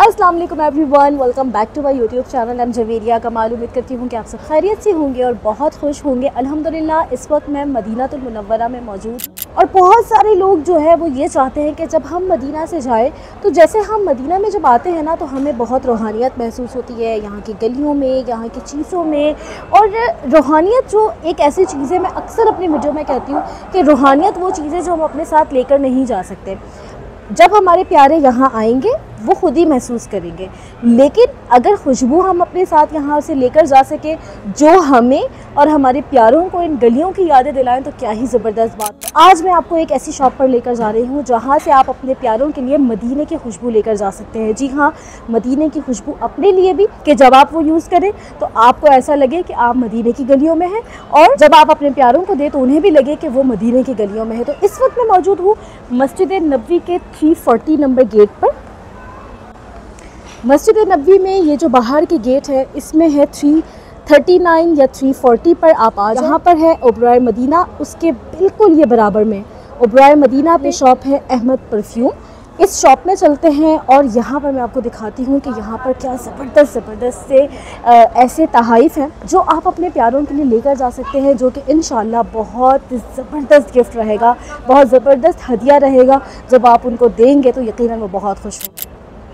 अस्सलाम वालेकुम everyone, welcome back to my YouTube channel. I'm Javeria Kamal. उम्मीद करती हूँ कि आप सब खैरियत से होंगे और बहुत खुश होंगे। अल्हम्दुलिल्लाह इस वक्त मैं मदीनातुल मुनव्वरा में मौजूद हूँ और बहुत सारे लोग जो है वो ये चाहते हैं कि जब हम मदीना से जाएँ तो जैसे हम मदीना में जब आते हैं ना तो हमें बहुत रूहानियत महसूस होती है यहाँ की गलियों में, यहाँ की चीज़ों में। और रूहानियत जो एक ऐसी चीज़ है, मैं अक्सर अपनी वीडियो में कहती हूँ कि रूहानियत वो चीज़ें जो हम अपने साथ लेकर नहीं जा सकते। जब हमारे प्यारे यहाँ आएंगे वो खुद ही महसूस करेंगे, लेकिन अगर खुशबू हम अपने साथ यहाँ से लेकर जा सके जो हमें और हमारे प्यारों को इन गलियों की यादें दिलाएं तो क्या ही ज़बरदस्त बात है। आज मैं आपको एक ऐसी शॉप पर लेकर जा रही हूँ जहाँ से आप अपने प्यारों के लिए मदीने की खुशबू लेकर जा सकते हैं। जी हाँ, मदीने की खुशबू अपने लिए भी, कि जब आप वो यूज़ करें तो आपको ऐसा लगे कि आप मदीने की गलियों में हैं, और जब आप अपने प्यारों को दें तो उन्हें भी लगे कि वो मदीने की गलियों में है। तो इस वक्त मैं मौजूद हूँ मस्जिद नबवी के 340 नंबर गेट पर। मस्जिद नबवी में ये जो बाहर के गेट है इसमें है 339 या 340 पर आप आ जाएं। यहाँ पर है ओबराय मदीना, उसके बिल्कुल ये बराबर में ओबराय मदीना पे शॉप है अहमद परफ्यूम। इस शॉप में चलते हैं और यहाँ पर मैं आपको दिखाती हूँ कि यहाँ पर क्या ज़बरदस्त से ऐसे तहाइफ हैं जो आप अपने प्यारों के लिए लेकर जा सकते हैं, जो कि इंशाल्लाह बहुत ज़बरदस्त गिफ्ट रहेगा, बहुत ज़बरदस्त हदिया रहेगा। जब आप उनको देंगे तो यकीनन वो बहुत खुश होंगे।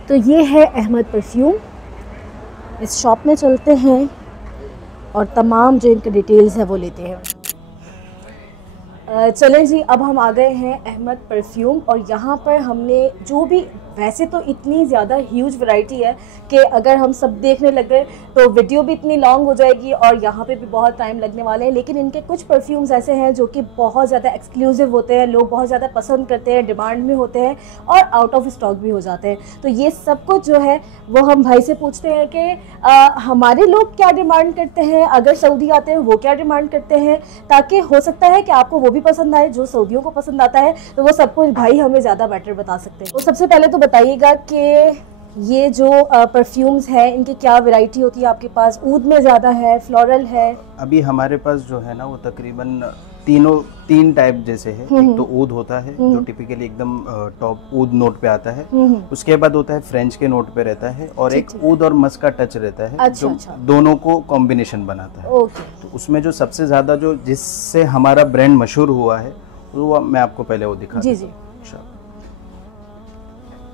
तो ये है अहमद परफ्यूम। इस शॉप में चलते हैं और तमाम जो इनके डिटेल्स है वो लेते हैं। चलें जी, अब हम आ गए हैं अहमद परफ्यूम और यहाँ पर हमने जो भी, वैसे तो इतनी ज़्यादा ह्यूज वैरायटी है कि अगर हम सब देखने लग गए तो वीडियो भी इतनी लॉन्ग हो जाएगी और यहाँ पे भी बहुत टाइम लगने वाले हैं। लेकिन इनके कुछ परफ्यूम्स ऐसे हैं जो कि बहुत ज़्यादा एक्सक्लूसिव होते हैं, लोग बहुत ज़्यादा पसंद करते हैं, डिमांड में होते हैं और आउट ऑफ स्टॉक भी हो जाते हैं। तो ये सब कुछ जो है वो हम भाई से पूछते हैं कि हमारे लोग क्या डिमांड करते हैं, अगर सऊदी आते हैं वो क्या डिमांड करते हैं, ताकि हो सकता है कि आपको वो भी पसंद आए जो सऊदियों को पसंद आता है। तो वो सब कुछ भाई हमें ज़्यादा बेटर बता सकते हैं। तो सबसे पहले तो बताइएगा कि ये जो परफ्यूम्स हैं इनकी क्या वैरायटी होती है आपके पास? ऊद में ज़्यादा है, फ्लोरल है? अभी हमारे पास जो है ना वो तकरीबन तीन टाइप जैसे है। एक तो ऊद होता है जो टिपिकली एकदम टॉप ऊद नोट पे आता है। उसके बाद होता है फ्रेंच के नोट पे रहता है, और एक ऊद और मस्क का टच रहता है। जो दोनों को कॉम्बिनेशन बनाता है। तो उसमें जो सबसे ज्यादा जो जिससे हमारा ब्रांड मशहूर हुआ है वो मैं आपको पहले वो दिखा जी जी।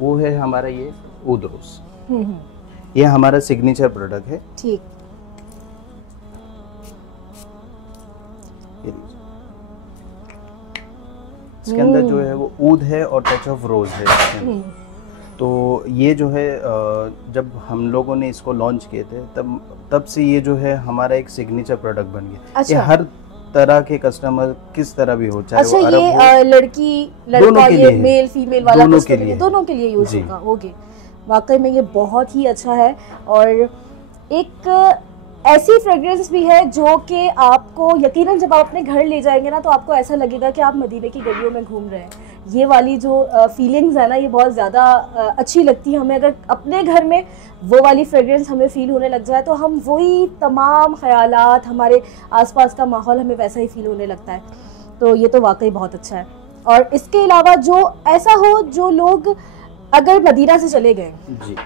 वो है हमारा ये ऊद रोज। ये हमारा सिग्नेचर प्रोडक्ट है। ठीक। इसके अंदर जो है वो ऊद है और टच ऑफ रोज है। तो ये जो है जब हम लोगों ने इसको लॉन्च किए थे तब से ये जो है हमारा एक सिग्नेचर प्रोडक्ट बन गया। अच्छा। ये हर तरह के कस्टमर किस तरह भी हो, चाहे अच्छा, वो ये लड़की लड़का, ये मेल फीमेल वाला दोनों के लिए यूज होगा। ओके, वाकई में ये बहुत ही अच्छा है। और एक ऐसी फ्रेग्रेंस भी है जो कि आपको यकीनन जब आप अपने घर ले जाएंगे ना तो आपको ऐसा लगेगा कि आप मदीने की गलियों में घूम रहे हैं। ये वाली जो फीलिंग्स है ना ये बहुत ज़्यादा अच्छी लगती है हमें। अगर अपने घर में वो वाली फ्रेग्रेंस हमें फील होने लग जाए तो हम वही तमाम ख्यालात, हमारे आसपास का माहौल हमें वैसा ही फील होने लगता है। तो ये तो वाकई बहुत अच्छा है। और इसके अलावा जो ऐसा हो, जो लोग अगर मदीना से चले गए जी,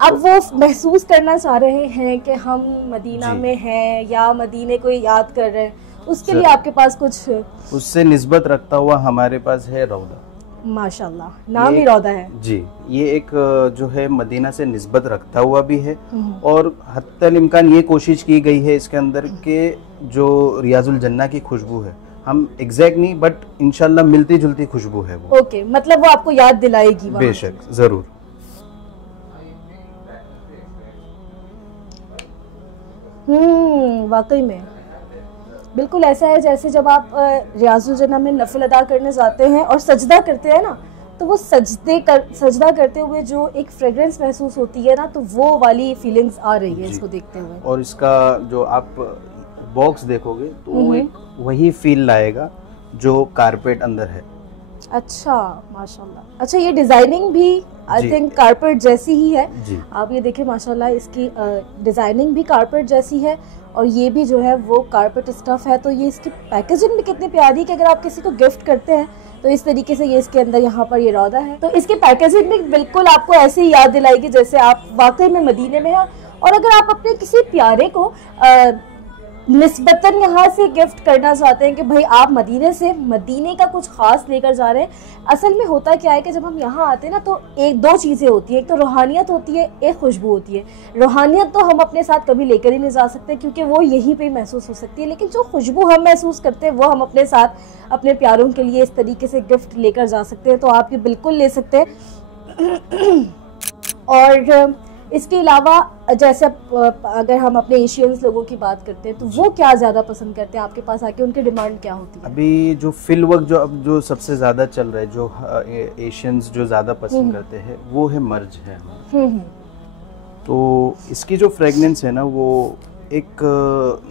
अब वो महसूस करना चाह रहे हैं कि हम मदीना में हैं या मदीने को याद कर रहे हैं, उसके लिए आपके पास कुछ उससे निस्बत रखता हुआ हमारे पास है रौदा। माशाल्लाह, नाम ही रौदा है जी। ये एक जो है मदीना से निस्बत रखता हुआ भी है, और हत्तल इम्कान ये कोशिश की गई है इसके अंदर के जो रियाजुल जन्ना की खुशबू है, हम एग्जैक्ट नहीं बट इंशाल्लाह मिलती जुलती खुशबू है वो। ओके, मतलब वो आपको याद दिलाएगी। बेशक, जरूर। वाकई में बिल्कुल ऐसा है जैसे जब आप रियाजुल जन्ना में नफिल अदा करने जाते हैं और सजदा करते हैं ना, तो वो सजदा करते हुए जो एक फ्रेग्रेंस महसूस होती है ना, तो वो वाली फीलिंग्स आ रही है इसको देखते हुए। और इसका जो आप बॉक्स देखोगे तो एक वही फील लाएगा जो कारपेट अंदर है। अच्छा, माशाल्लाह। अच्छा, ये डिजाइनिंग भी आई थिंक कारपेट जैसी ही है। आप ये देखिए माशाल्लाह, इसकी डिजाइनिंग भी कारपेट जैसी है और ये भी जो है वो कारपेट स्टफ है। तो ये इसकी पैकेजिंग भी कितनी प्यारी कि अगर आप किसी को गिफ्ट करते हैं तो इस तरीके से ये इसके अंदर यहाँ पर ये रौदा है। तो इसकी पैकेजिंग भी बिल्कुल आपको ऐसे ही याद दिलाएगी जैसे आप वाकई में मदीने में हैं। और अगर आप अपने किसी प्यारे को निस्बतन यहाँ से गिफ्ट करना चाहते हैं कि भाई आप मदीने का कुछ खास लेकर जा रहे हैं, असल में होता क्या है कि जब हम यहाँ आते हैं ना तो एक दो चीज़ें होती है, एक तो रूहानियत होती है, एक खुशबू होती है। रूहानियत तो हम अपने साथ कभी लेकर ही नहीं जा सकते क्योंकि वो यहीं पे महसूस हो सकती है, लेकिन जो खुशबू हम महसूस करते हैं वो हम अपने साथ अपने प्यारों के लिए इस तरीके से गिफ्ट लेकर जा सकते हैं। तो आप ये बिल्कुल ले सकते हैं। और इसके अलावा जैसे अगर हम अपने एशियंस लोगों की बात करते हैं तो वो क्या ज़्यादा पसंद करते हैं आपके पास आके, उनकी डिमांड क्या होती है? अभी जो फिल वर्क जो सबसे ज़्यादा चल रहा है, जो एशियंस जो ज़्यादा पसंद करते हैं वो है मर्ज है। तो इसकी जो फ्रेगनेंस है ना वो एक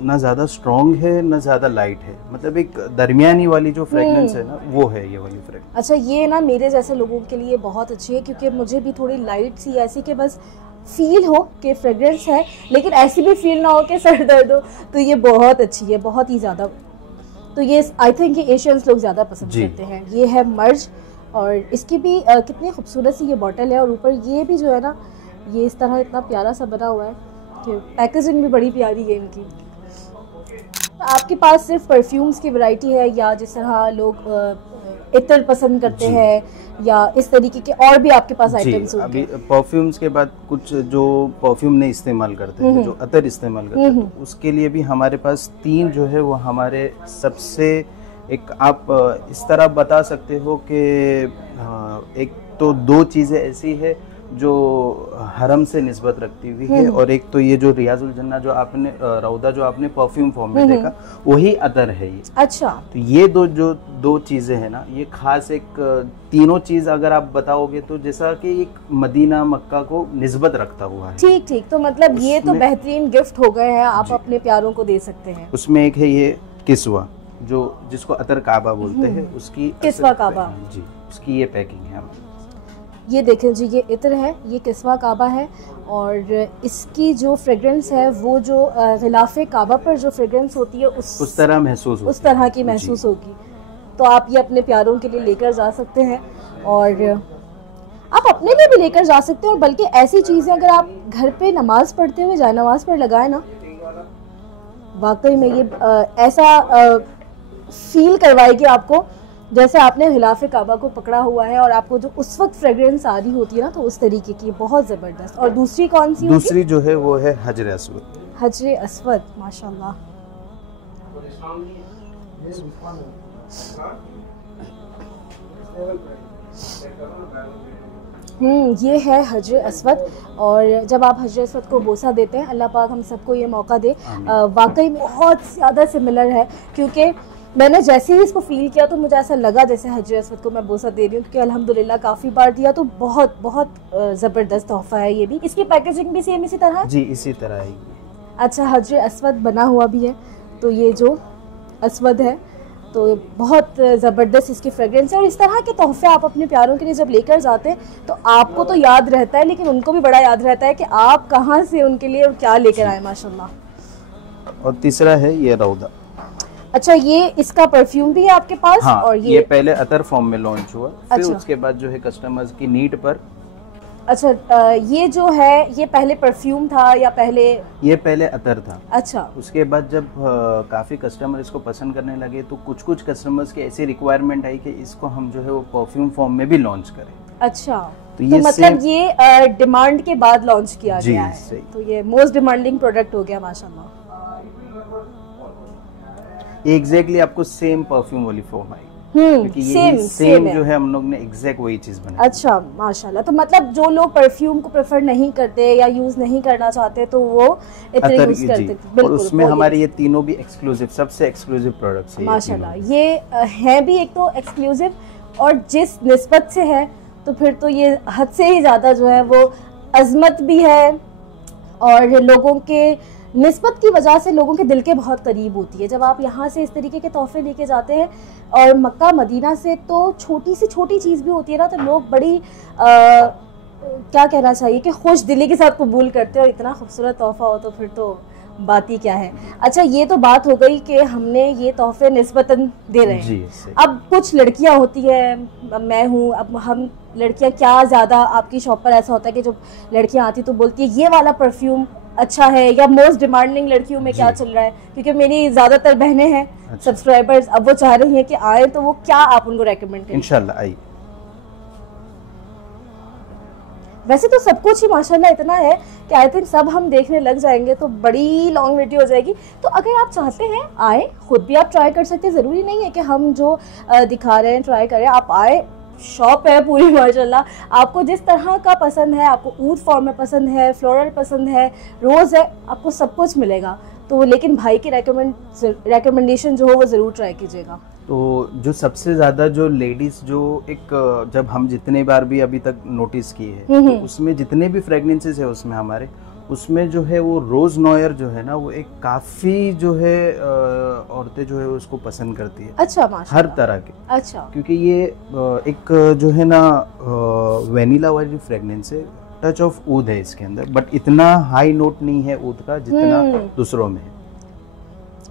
ना ज़्यादा स्ट्रॉन्ग है ना ज़्यादा लाइट है, मतलब एक दरमियानी वाली जो फ्रेगनेंस है ना वो है ये वाली फ्रेगनेंस। अच्छा, ये ना मेरे जैसे लोगों के लिए बहुत अच्छी है क्योंकि मुझे भी थोड़ी लाइट सी ऐसी कि बस फील हो कि फ्रेग्रेंस है लेकिन ऐसी भी फील ना हो कि सर दर्द हो, तो ये बहुत अच्छी है, बहुत ही ज़्यादा। तो ये आई थिंक ये एशियंस लोग ज़्यादा पसंद करते हैं। ये है मर्ज और इसकी भी कितनी खूबसूरत सी ये बॉटल है और ऊपर ये भी जो है ना ये इस तरह इतना प्यारा सा बना हुआ है कि पैकेजिंग भी बड़ी प्यारी है इनकी। तो आपके पास सिर्फ परफ्यूम्स की वैरायटी है या जिस तरह लोग इत्र पसंद करते हैं या इस तरीके के और भी आपके पास आइटम्स होंगे? अभी परफ्यूम्स के बाद कुछ जो परफ्यूम नहीं इस्तेमाल करते हैं, जो अतर इस्तेमाल करते हैं, तो उसके लिए भी हमारे पास 3 जो है वो हमारे सबसे एक आप इस तरह बता सकते हो कि एक तो 2 चीज़ें ऐसी है जो हरम से निस्बत रखती हुई है और एक तो ये जो रियाजुल जन्ना जो आपने रौदा जो आपने परफ्यूम फॉर्म में देखा वही अतर है ये। अच्छा, तो ये दो चीजें हैं ना, ये खास एक तीनों चीज अगर आप बताओगे तो जैसा कि एक मदीना मक्का को निस्बत रखता हुआ है। ठीक, तो मतलब ये तो बेहतरीन गिफ्ट हो गए हैं, आप अपने प्यारों को दे सकते हैं। उसमें एक है ये किस्वा जो जिसको अतर काबा बोलते हैं, उसकी किस्वा काबा जी, उसकी ये पैकिंग है। ये देखें जी, ये इत्र है, ये किस्वा काबा है और इसकी जो फ्रेग्रेंस है वो जो गिलाफे काबा पर जो फ्रेग्रेंस होती है उस तरह की महसूस होगी। तो आप ये अपने प्यारों के लिए लेकर जा सकते हैं और आप अपने लिए भी लेकर जा सकते हैं। और बल्कि ऐसी चीज़ें अगर आप घर पे नमाज पढ़ते हुए जाए नमाज पर लगाए ना, वाकई में ये ऐसा फील करवाएगी आपको जैसे आपने हिलाफे काबा को पकड़ा हुआ है और आपको जो उस वक्त फ्रेग्रेंस आ रही होती है ना, तो उस तरीके की बहुत ज़बरदस्त। और दूसरी कौन सी? दूसरी जो है वो है हजर अस्वद। हजर अस्वद, माशाल्लाह। ये है हजर अस्वद और जब आप हजर अस्वद को बोसा देते हैं, अल्लाह पाक हम सबको ये मौका दे, वाकई बहुत ज़्यादा सिमिलर है क्योंकि मैंने जैसे ही इसको फील किया तो मुझे ऐसा लगा जैसे हजर अस्वद को मैं बोसा दे रही हूँ क्योंकि अल्हम्दुलिल्लाह काफ़ी बार दिया, तो बहुत बहुत ज़बरदस्त तोहफा है ये भी। इसकी पैकेजिंग भी सेम इसी तरह है? जी, इसी तरह है। अच्छा, हजर अस्वद बना हुआ भी है, तो ये जो अस्वद है तो बहुत ज़बरदस्त इसकी फ्रेग्रेंस है। और इस तरह के तोहफे आप अपने प्यारों के लिए जब लेकर जाते हैं तो आपको तो याद रहता है लेकिन उनको भी बड़ा याद रहता है कि आप कहाँ से उनके लिए क्या लेकर आए, माशाल्लाह। और तीसरा है ये रौदा। अच्छा, ये इसका परफ्यूम भी है आपके पास? हाँ, और ये पहले अतर फॉर्म में लॉन्च हुआ, फिर अच्छा। उसके बाद जो है कस्टमर्स की नीड पर। अच्छा, ये जो है ये पहले परफ्यूम था या पहले? ये पहले अतर था। अच्छा, उसके बाद जब काफ़ी कस्टमर इसको पसंद करने लगे तो कुछ कस्टमर्स की ऐसी रिक्वायरमेंट आई कि इसको हम जो है वो परफ्यूम फॉर्म में भी लॉन्च करें। अच्छा, तो मतलब ये डिमांड के बाद लॉन्च किया गया है, तो ये मोस्ट डिमांडिंग प्रोडक्ट हो गया माशाल्लाह। ये एग्जैक्टली आपको सेम परफ्यूम वाली फॉर्म आई क्योंकि ये सेम जो है हम लोग ने एग्जैक्ट वही चीज बनाई। अच्छा, माशाल्लाह। तो मतलब जो लोग परफ्यूम को प्रेफर नहीं करते या यूज नहीं करना चाहते तो वो इत्र यूज करते थे। और उसमें हमारे ये तीनों भी एक्सक्लूसिव, सबसे एक्सक्लूसिव प्रोडक्ट्स हैं माशाल्लाह। ये है भी एक तो एक्सक्लूसिव और जिस निस्बत से है तो फिर तो ये हद से ही ज़्यादा जो है वो अजमत भी है और लोगों के निस्बत की वजह से लोगों के दिल के बहुत करीब होती है। जब आप यहाँ से इस तरीके के तोहफे लेके जाते हैं और मक्का मदीना से तो छोटी से छोटी चीज़ भी होती है ना, तो लोग बड़ी क्या कहना चाहिए कि खुश दिली के साथ कबूल करते हैं और इतना खूबसूरत तोहफा हो तो फिर तो बात ही क्या है। अच्छा, ये तो बात हो गई कि हमने ये तोहफे निस्बतन दे रहे हैं जी। अब कुछ लड़कियां होती हैं, मैं हूँ, अब हम लड़कियां क्या ज़्यादा आपकी शॉप पर ऐसा होता है कि जब लड़कियां आती तो बोलती है ये वाला परफ्यूम अच्छा है, या मोस्ट डिमांडिंग लड़कियों में क्या चल रहा है, क्योंकि मेरी ज़्यादातर बहनें हैं सब्सक्राइबर्स, अब वो चाह रही हैं कि आए, तो वो क्या आप उनको रेकमेंड करें? इंशाल्लाह आइए। वैसे तो सब कुछ ही माशाल्लाह इतना है कि आई थिंक सब हम देखने लग जाएंगे तो बड़ी लॉन्ग वीडियो हो जाएगी। तो अगर आप चाहते हैं आए, खुद भी आप ट्राई कर सकते हैं, ज़रूरी नहीं है कि हम जो दिखा रहे हैं ट्राई करें। आप आए, शॉप है पूरी माशाल्लाह, आपको जिस तरह का पसंद है, आपको ऊद फॉर्म में पसंद है, फ्लोरल पसंद है, रोज़ है, आपको सब कुछ मिलेगा। तो लेकिन भाई की रेकमेंडेशन जो हो वो ज़रूर ट्राई कीजिएगा। तो जो सबसे ज़्यादा जो लेडीज़ जो एक जब हम जितने बार भी अभी तक नोटिस किए हैं तो उसमें जितने भी फ्रेगनेंसेस है उसमें हमारे उसमें जो है वो रोज नॉयर जो है ना वो एक काफी जो है औरतें जो है उसको पसंद करती है। अच्छा, हर तरह के। अच्छा, क्योंकि ये एक जो है ना वेनिला वाली फ्रेगनेंस है, टच ऑफ ऊद है इसके अंदर, बट इतना हाई नोट नहीं है ऊद का जितना दूसरों में है।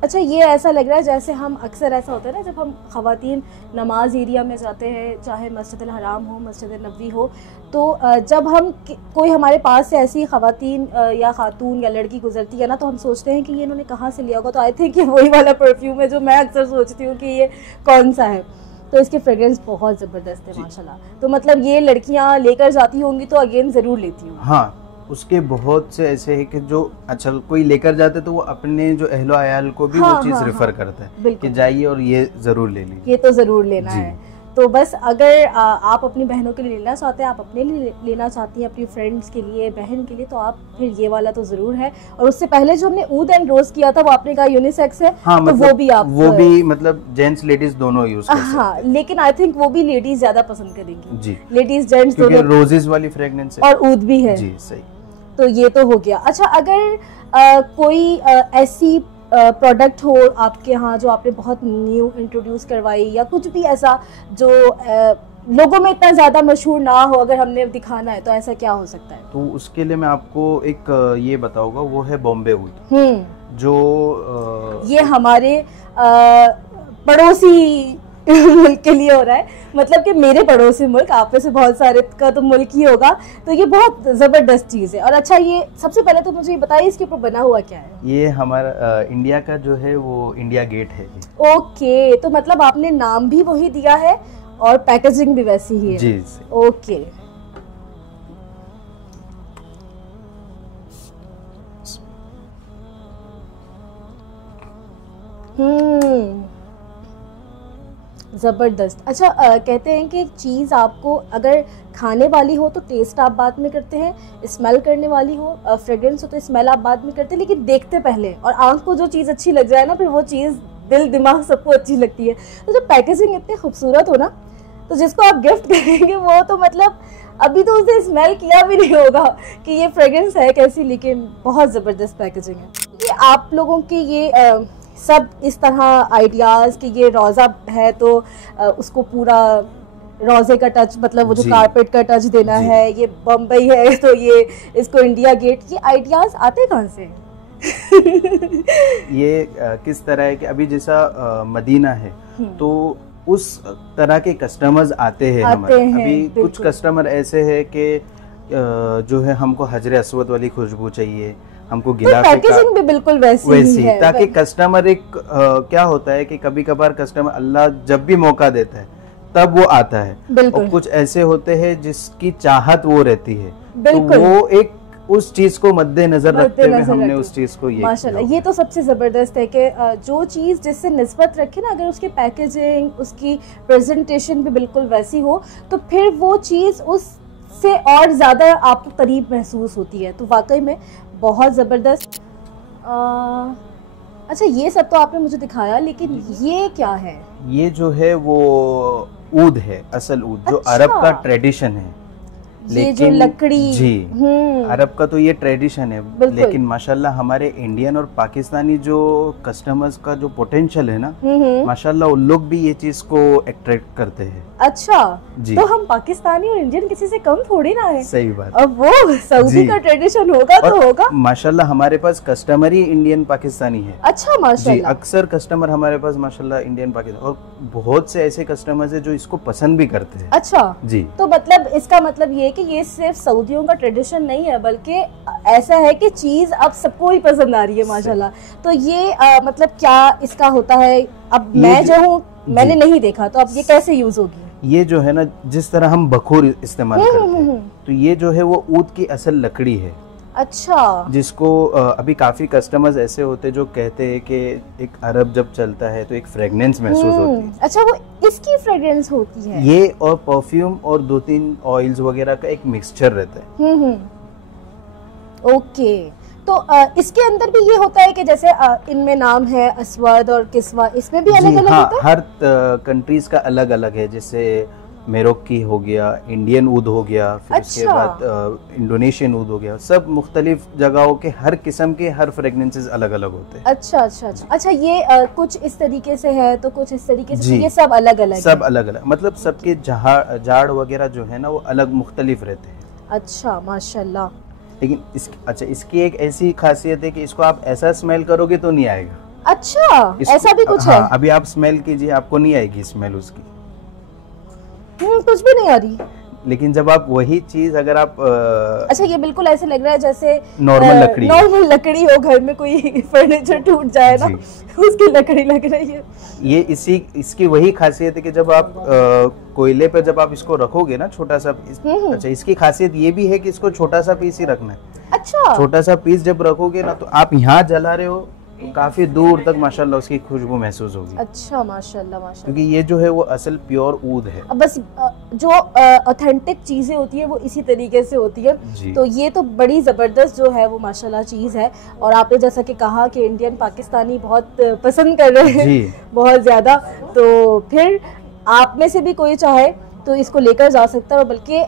अच्छा, ये ऐसा लग रहा है जैसे हम अक्सर ऐसा होता है ना जब हम ख़वातीन नमाज एरिया में जाते हैं, चाहे मस्जिद अल हराम हो, मस्जिद नबवी हो, तो जब हम कोई हमारे पास से ऐसी ख़वातीन या ख़ातून या लड़की गुजरती है ना, तो हम सोचते हैं कि ये इन्होंने कहाँ से लिया होगा, तो आई थिंक ये वही वाला परफ्यूम है जो मैं अक्सर सोचती हूँ कि ये कौन सा है। तो इसकी फ्रेग्रेंस बहुत ज़बरदस्त है माशाल्लाह। तो मतलब ये लड़कियाँ लेकर जाती होंगी तो अगेन ज़रूर लेती हूँ। हाँ, उसके बहुत से ऐसे है कि जो अच्छा कोई लेकर जाते तो वो अपने जो अहलो अयाल को भी वो चीज़ रेफर करता है कि जाइए और ये ज़रूर ले लीजिए, ये तो ज़रूर लेना है। तो बस अगर आप अपनी बहनों के लिए लेना चाहते हैं, आप अपने लिए लेना चाहती हैं, अपनी फ्रेंड्स के लिए, बहन के लिए, तो आप फिर ये वाला तो ज़रूर है। और उससे पहले जो हमने ऊद एंड रोज किया था वो आपने कहा यूनिसेक्स है। हाँ, तो मतलब वो भी मतलब जेंट्स लेडीज दोनों यूज कर सकते हैं। हाँ, लेकिन आई थिंक वो भी लेडीज ज़्यादा पसंद करेंगी जी, लेडीज जेंट्स दोनों, रोजेज वाली फ्रेग्रेंस है और ऊद भी है जी। सही। तो ये तो हो गया। अच्छा, अगर कोई ऐसी प्रोडक्ट हो आपके यहाँ जो आपने बहुत न्यू इंट्रोड्यूस करवाई, या कुछ भी ऐसा जो लोगों में इतना ज़्यादा मशहूर ना हो, अगर हमने दिखाना है, तो ऐसा क्या हो सकता है? तो उसके लिए मैं आपको एक ये बताऊंगा, वो है बॉम्बे ऊद, जो ये हमारे पड़ोसी मुल्क के लिए हो रहा है, मतलब कि मेरे पड़ोसी मुल्क, आप में से बहुत सारे का तो मुल्क ही होगा, तो ये बहुत ज़बरदस्त चीज़ है। और अच्छा, ये सबसे पहले तो मुझे ये बताइए इसके ऊपर बना हुआ क्या है? ये हमारा इंडिया का जो है वो इंडिया गेट है। ओके, तो मतलब आपने नाम भी वही दिया है और पैकेजिंग भी वैसी ही है जी। ओके। ज़बरदस्त। अच्छा, कहते हैं कि एक चीज़ आपको अगर खाने वाली हो तो टेस्ट आप बाद में करते हैं, स्मेल करने वाली हो, फ्रेग्रेंस हो तो स्मेल आप बाद में करते हैं, लेकिन देखते पहले, और आंख को जो चीज़ अच्छी लग जाए ना, फिर वो चीज़ दिल दिमाग सबको अच्छी लगती है। तो जब पैकेजिंग इतनी खूबसूरत हो ना, तो जिसको आप गिफ्ट करेंगे वो तो मतलब अभी तो उसने स्मेल किया भी नहीं होगा कि ये फ्रेग्रेंस है कैसी, लेकिन बहुत ज़बरदस्त पैकेजिंग है। ये आप लोगों के ये सब इस तरह आइडियाज़ कि ये रोज़ा है तो उसको पूरा रोज़े का टच, मतलब वो जो कारपेट का टच देना है, ये बम्बई है तो ये इसको इंडिया गेट, ये आइडियाज़ आते कहाँ से? ये किस तरह है कि अभी जैसा मदीना है तो उस तरह के कस्टमर्स आते हैं हमारे। अभी कुछ कस्टमर ऐसे हैं कि जो है हमको हजरे अस्वद वाली खुशबू चाहिए, हमको गिलाफ पैकेजिंग भी बिल्कुल वैसी है, ताकि कस्टमर एक क्या होता है कि कभी कभार कस्टमर अल्लाह जब भी मौका देता है तब वो आता है, और कुछ ऐसे होते हैं जिसकी चाहत वो रहती है, तो वो एक उस चीज को मद्देनजर रखते हुए हमने उस चीज को ये माशाल्लाह, ये तो सबसे ज़बरदस्त है कि जो चीज़ जिससे निस्बत रखे ना, अगर उसकी पैकेजिंग, उसकी प्रेजेंटेशन भी बिल्कुल वैसी हो, तो फिर वो चीज़ उससे और ज़्यादा आपको करीब महसूस होती है। तो वाकई में बहुत ज़बरदस्त। अच्छा, ये सब तो आपने मुझे दिखाया, लेकिन ये क्या है? ये जो है वो ऊद है, असल ऊद, जो अरब का ट्रेडिशन है। ये जो लकड़ी। जी, अरब का तो ये ट्रेडिशन है, लेकिन माशाल्लाह हमारे इंडियन और पाकिस्तानी जो कस्टमर्स का जो पोटेंशियल है ना, माशाल्लाह उन लोग भी ये चीज को अट्रैक्ट करते हैं। अच्छा जी, तो हम पाकिस्तानी और इंडियन किसी से कम थोड़ी ना है। सही बात। अब वो सऊदी का ट्रेडिशन होगा तो होगा। माशाल्लाह हमारे पास कस्टमर ही इंडियन पाकिस्तानी है। अच्छा माशाल्लाह। जी, अक्सर कस्टमर हमारे पास माशाल्लाह इंडियन पाकिस्तानी, और बहुत से ऐसे कस्टमर्स है जो इसको पसंद भी करते हैं। अच्छा जी, तो मतलब इसका मतलब ये है कि ये सिर्फ सऊदियों का ट्रेडिशन नहीं है, बल्कि ऐसा है कि चीज अब सबको ही पसंद आ रही है माशाल्लाह। तो ये मतलब क्या इसका होता है? अब मैं जो हूँ मैंने नहीं देखा, तो अब ये कैसे यूज होगी? ये जो है ना, जिस तरह हम बखूर इस्तेमाल करते हैं, तो ये जो है वो ऊद की असल लकड़ी है। अच्छा। जिसको अभी काफी कस्टमर्स ऐसे होते हैं जो कहते हैं कि एक अरब जब चलता है तो एक फ्रेगनेंस महसूस होती है। अच्छा, वो इसकी फ्रेगनेंस होती है? ये और परफ्यूम और 2-3 ऑयल्स वगैरह का एक मिक्सचर रहता है। ओके, तो इसके अंदर भी ये होता है कि जैसे इनमें नाम है अस्वद और किस्वा, इसमें भी अलग अलग होता है? हर कंट्रीज का अलग अलग है। जैसे मेरोकी हो गया, इंडियन ऊद हो गया, फिर उसके बाद इंडोनेशियन ऊद हो गया। सब मुख्तलिफ जगहों के हर किस्म के हर फ्रेगनेंसेस अलग अलग होते हैं। अच्छा, ये कुछ इस तरीके से है तो कुछ इस तरीके से, ये सब अलग अलग सब अलग अलग, मतलब सबके जाड़ वगैरह जो है ना वो अलग मुख्तलिफ रहते हैं। अच्छा माशाल्लाह। लेकिन इसकी एक ऐसी खासियत है कि इसको आप ऐसा स्मेल करोगे तो नहीं आएगा। अच्छा, ऐसा भी कुछ है? अभी आप स्मेल कीजिए, आपको नहीं आएगी स्मेल उसकी। कुछ भी नहीं आ रही। लेकिन जब आप वही चीज अगर आप अच्छा, ये बिल्कुल ऐसे लग रहा है जैसे नॉर्मल लकड़ी हो, घर में कोई फर्नीचर टूट जाए ना उसकी लकड़ी लग रही है। ये इसकी वही खासियत है कि जब आप कोयले पे जब आप इसको रखोगे ना छोटा सा अच्छा, इसकी खासियत ये भी है कि इसको छोटा सा पीस ही रखना है। अच्छा, छोटा सा पीस जब रखोगे ना तो आप यहाँ जला रहे हो तो काफी दूर तक माशाल्लाह उसकी खुशबू महसूस होगी। अच्छा माशाल्लाह माशाल्लाह। क्योंकि ये जो है वो असल प्योर ऊद है। अब बस जो ऑथेंटिक चीजें होती है वो इसी तरीके से होती है। तो ये तो बड़ी जबरदस्त जो है वो माशाल्लाह चीज है। और आपने जैसा कि कहा कि इंडियन पाकिस्तानी बहुत पसंद कर रहे हैं बहुत ज्यादा, तो फिर आप में से भी कोई चाहे तो इसको लेकर जा सकता है। और बल्कि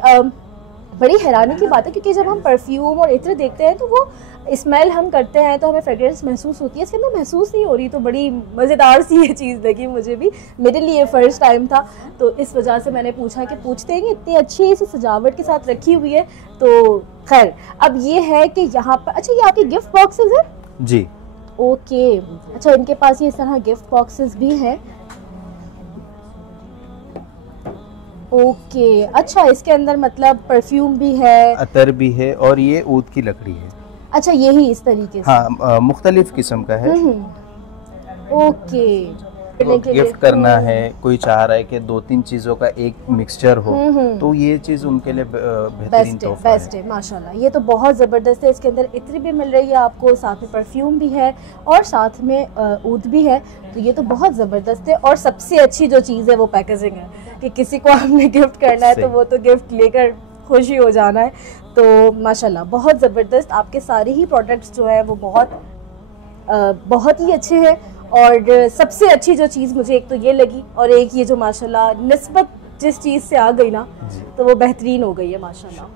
बड़ी हैरानी की बात है क्योंकि जब हम परफ्यूम और इत्र देखते हैं तो वो स्मेल हम करते हैं तो हमें फ्रेग्रेंस महसूस होती है, इसके अंदर महसूस नहीं हो रही। तो बड़ी मज़ेदार सी ये चीज़ लगी मुझे भी, मेरे लिए फर्स्ट टाइम था, तो इस वजह से मैंने पूछा कि पूछते हैं कि इतनी अच्छी सी सजावट के साथ रखी हुई है। तो खैर, अब ये है कि यहाँ पर अच्छा, ये आपके गिफ्ट बॉक्सेस हैं? जी, ओके। अच्छा, इनके पास ये इस तरह गिफ्ट बॉक्सेस भी हैं। ओके, अच्छा, इसके अंदर मतलब परफ्यूम भी है, अतर भी है, और ये ऊद की लकड़ी है। अच्छा, यही इस तरीके से? हाँ, मुख्तलिफ किस्म का है। ओके। गिफ्ट करना है, कोई चाह रहा है कि 2-3 चीजों का एक मिक्सचर हो, तो ये चीज उनके लिए बेहतरीन तोहफा है। बेस्ट है माशाल्लाह। ये तो बहुत ज़बरदस्त है। इसके अंदर इत्र भी मिल रही है आपको, साथ में परफ्यूम भी है और साथ में ऊद भी है। तो ये तो बहुत ज़बरदस्त है। और सबसे अच्छी जो चीज़ है वो पैकेजिंग है कि किसी को आपने गिफ्ट करना है तो वो तो गिफ्ट लेकर खुशी हो जाना है। तो माशाल्लाह बहुत ज़बरदस्त। आपके सारे ही प्रोडक्ट्स जो है वो बहुत ही अच्छे हैं। और सबसे अच्छी जो चीज़ मुझे एक तो ये लगी, और एक ये जो माशाल्लाह निस्बत जिस चीज़ से आ गई ना तो वो बेहतरीन हो गई है माशाल्लाह।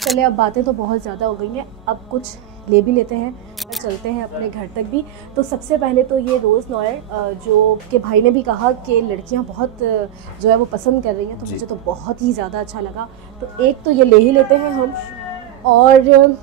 चले, अब बातें तो बहुत ज़्यादा हो गई हैं, अब कुछ ले भी लेते हैं और चलते हैं अपने घर तक भी। तो सबसे पहले तो ये रोज़ नॉयर जो कि भाई ने भी कहा कि लड़कियां बहुत जो है वो पसंद कर रही हैं, तो मुझे तो बहुत ही ज़्यादा अच्छा लगा। तो एक तो ये ले ही लेते हैं हम, और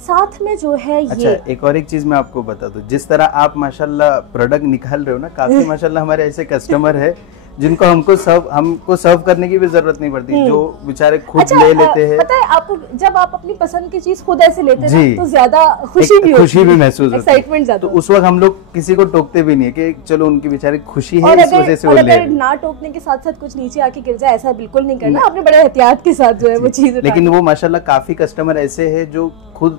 साथ में जो है अच्छा, ये एक चीज मैं आपको बता दूं, जिस तरह आप माशाल्लाह प्रोडक्ट निकाल रहे हो ना, काफी माशाल्लाह हमारे ऐसे कस्टमर है जिनको हमको सर्व करने की भी जरूरत नहीं पड़ती, जो बेचारे खुद ले लेते हैं। पता है आपको, जब आप अपनी पसंद की चीज खुद ऐसे लेते हैं तो ज्यादा खुशी भी महसूस होती है, एक्साइटमेंट ज्यादा। तो उस वक्त हम लोग किसी को टोकते भी नहीं है कि चलो उनकी बेचारी खुशी है, इस वजह से वो ले रहे हैं। ना टोकने के साथ साथ कुछ नीचे आके गिर जाए ऐसा बिल्कुल नहीं करना, आपने बड़े एहतियात के साथ जो है वो चीज। लेकिन वो माशाल्लाह काफी कस्टमर ऐसे है जो खुद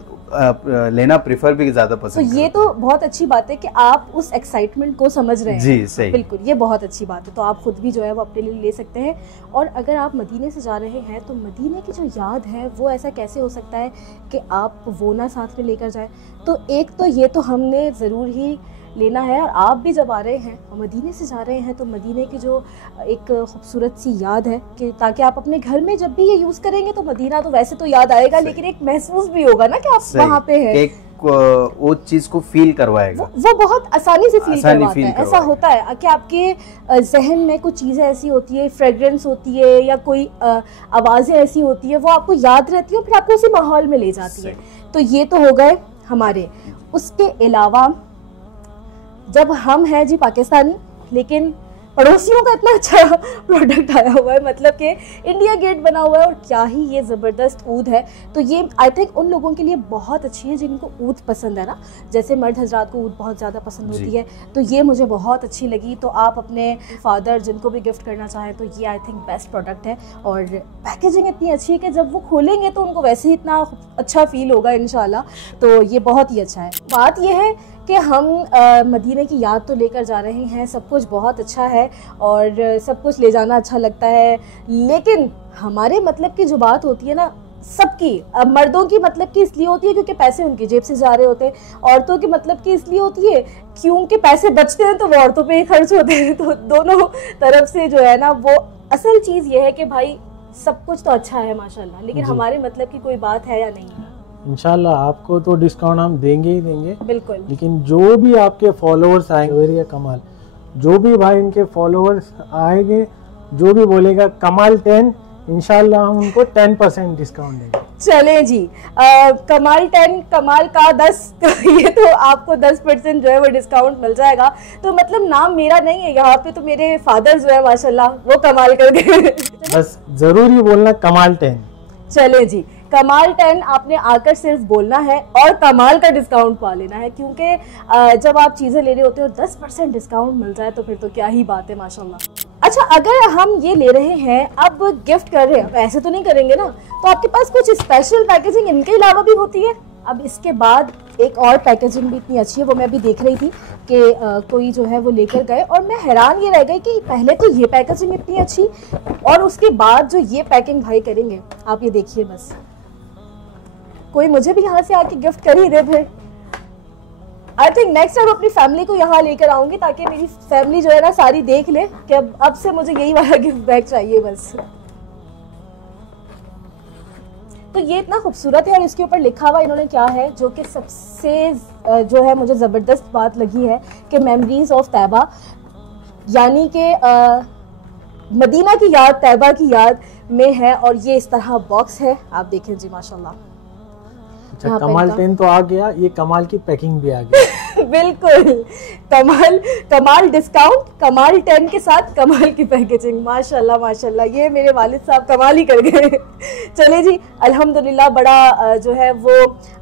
लेना प्रेफर भी ज्यादा पसंद। तो ये तो बहुत अच्छी बात है कि आप उस एक्साइटमेंट को समझ रहे हैं। जी सही, बिल्कुल, ये बहुत अच्छी बात है। तो आप खुद भी जो है वो अपने लिए ले सकते हैं। और अगर आप मदीने से जा रहे हैं तो मदीने की जो याद है वो ऐसा कैसे हो सकता है कि आप वो ना साथ में लेकर जाएं। तो एक तो ये तो हमने ज़रूर ही लेना है और आप भी जब आ रहे हैं और मदीने से जा रहे हैं तो मदीने की जो एक खूबसूरत सी याद है कि ताकि आप अपने घर में जब भी ये यूज़ करेंगे तो मदीना तो वैसे तो याद आएगा, लेकिन एक महसूस भी होगा ना कि आप वहाँ पे हैं, वो चीज को फील करवाएगा, वो बहुत आसानी से फील करवाता है। ऐसा होता है कि आपके जहन में कुछ चीज़ें ऐसी होती है, फ्रेग्रेंस होती है या कोई आवाज़ें ऐसी होती है, वो आपको याद रहती है और फिर आपको उसी माहौल में ले जाती है। तो ये तो हो गए हमारे। उसके अलावा जब हम हैं जी पाकिस्तानी, लेकिन पड़ोसियों का इतना अच्छा प्रोडक्ट आया हुआ है, मतलब कि इंडिया गेट बना हुआ है और क्या ही ये ज़बरदस्त ऊद है। तो ये आई थिंक उन लोगों के लिए बहुत अच्छी है जिनको ऊद पसंद है ना, जैसे मर्द हजरात को ऊद बहुत ज़्यादा पसंद होती है, तो ये मुझे बहुत अच्छी लगी। तो आप अपने फादर जिनको भी गिफ्ट करना चाहें तो ये आई थिंक बेस्ट प्रोडक्ट है। और पैकेजिंग इतनी अच्छी है कि जब वो खोलेंगे तो उनको वैसे ही इतना अच्छा फील होगा इंशाल्लाह, तो ये बहुत ही अच्छा है। बात ये है कि हम मदीने की याद तो लेकर जा रहे हैं, सब कुछ बहुत अच्छा है और सब कुछ ले जाना अच्छा लगता है, लेकिन हमारे मतलब की जो बात होती है ना सबकी, अब मर्दों की मतलब की इसलिए होती है क्योंकि पैसे उनकी जेब से जा रहे होते हैं, औरतों की मतलब की इसलिए होती है क्योंकि पैसे बचते हैं तो वो औरतों पे ही खर्च होते हैं। तो दोनों तरफ से जो है ना, वो असल चीज़ ये है कि भाई सब कुछ तो अच्छा है माशाल्लाह, लेकिन हमारे मतलब की कोई बात है या नहीं है। इंशाल्लाह आपको तो डिस्काउंट हम देंगे ही देंगे, बिल्कुल। लेकिन जो भी आपके फॉलोअर्स आएंगे, जवेरिया कमाल, जो भी भाई इनके फॉलोअर्स आएंगे, जो भी बोलेगा कमाल 10, इंशाल्लाह हम उनको 10% डिस्काउंट देंगे। चले जी, कमाल 10 कमाल का 10, तो ये तो आपको 10% जो है वो डिस्काउंट मिल जाएगा। तो मतलब नाम मेरा नहीं है यहाँ पे, तो मेरे फादर जो है माशाल्लाह वो कमाल कर गए। बस जरूरी बोलना कमाल 10। चले जी, कमाल 10 आपने आकर सिर्फ बोलना है और कमाल का डिस्काउंट पा लेना है, क्योंकि जब आप चीज़ें ले रहे होते हो 10% डिस्काउंट मिल जाए तो फिर तो क्या ही बात है माशाल्लाह। अच्छा, अगर हम ये ले रहे हैं, अब गिफ्ट कर रहे हैं, ऐसे तो नहीं करेंगे ना, तो आपके पास कुछ स्पेशल पैकेजिंग इनके अलावा भी होती है? अब इसके बाद एक और पैकेजिंग भी इतनी अच्छी है, वो मैं अभी देख रही थी कि कोई जो है वो लेकर गए और मैं हैरान ये रह गई कि पहले तो ये पैकेजिंग इतनी अच्छी और उसके बाद जो ये पैकिंग भाई करेंगे, आप ये देखिए बस, कोई मुझे भी यहाँ से आके गिफ्ट कर ही दे फिर। आई थिंक नेक्स्ट टाइम अपनी फैमिली को यहाँ लेकर आऊंगी ताकि मेरी फैमिली जो है ना सारी देख ले कि अब से मुझे यही वाला गिफ्ट बैग चाहिए बस। तो ये इतना खूबसूरत है और इसके ऊपर लिखा हुआ इन्होंने क्या है, जो कि सबसे जो है मुझे ज़बरदस्त बात लगी है कि मेमोरीज ऑफ तैबा, यानी कि मदीना की याद तैबा की याद में है। और ये इस तरह बॉक्स है, आप देखें जी माशाल्लाह। अच्छा, कमाल 10 तो आ गया, ये कमाल की पैकिंग भी आ गई। बिल्कुल, कमाल डिस्काउंट, कमाल 10 के साथ कमाल की पैकेजिंग, माशाल्लाह माशाल्लाह, ये मेरे वालिद साहब कमाल ही कर गए। चले जी, अल्हम्दुलिल्लाह, बड़ा जो है वो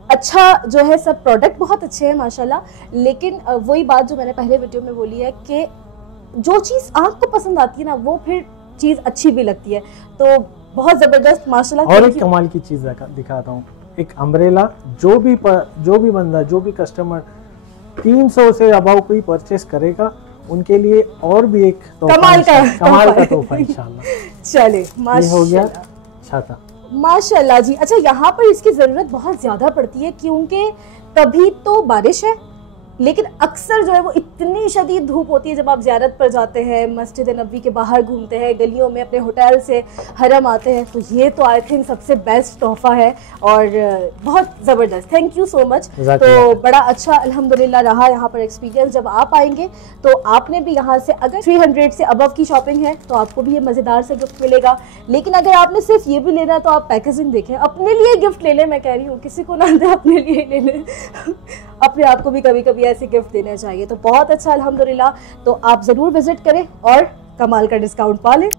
अच्छा जो है, सब प्रोडक्ट बहुत अच्छे हैं माशाल्लाह, लेकिन वही बात जो मैंने पहले वीडियो में बोली है कि जो चीज़ आपको पसंद आती है ना, वो फिर चीज़ अच्छी भी लगती है। तो बहुत ज़बरदस्त माशाल्लाह। और एक कमाल की चीज़ दिखाता हूँ, एक अम्ब्रेला, जो भी बंदा, जो भी कस्टमर 300 से अबाव कोई परचेस करेगा, उनके लिए और भी एक कमाल का तोहफा इंशाल्लाह। चले, हो गया छाता माशाल्लाह जी। अच्छा, यहाँ पर इसकी ज़रूरत बहुत ज़्यादा पड़ती है क्योंकि कभी तो बारिश है, लेकिन अक्सर जो है वो इतनी शदीद धूप होती है जब आप ज़ियारत पर जाते हैं, मस्जिद नबी के बाहर घूमते हैं, गलियों में अपने होटल से हरम आते हैं, तो ये तो आई थिंक सबसे बेस्ट तोहफा है और बहुत ज़बरदस्त। Thank you so much. तो बड़ा अच्छा अल्हम्दुलिल्लाह रहा यहाँ पर एक्सपीरियंस। जब आप आएंगे तो आपने भी यहाँ से, अगर 300 से अबव की शॉपिंग है तो आपको भी ये मज़ेदार से गिफ्ट मिलेगा, लेकिन अगर आपने सिर्फ ये भी लेना है तो आप पैकेजिंग देखें, अपने लिए गिफ्ट ले लें, मैं कह रही हूँ किसी को ना दे, अपने लिए ले लें। अपने आप को भी कभी कभी ऐसे गिफ्ट देना चाहिए। तो बहुत अच्छा अल्हम्दुलिल्लाह, तो आप ज़रूर विजिट करें और कमाल का डिस्काउंट पा लें।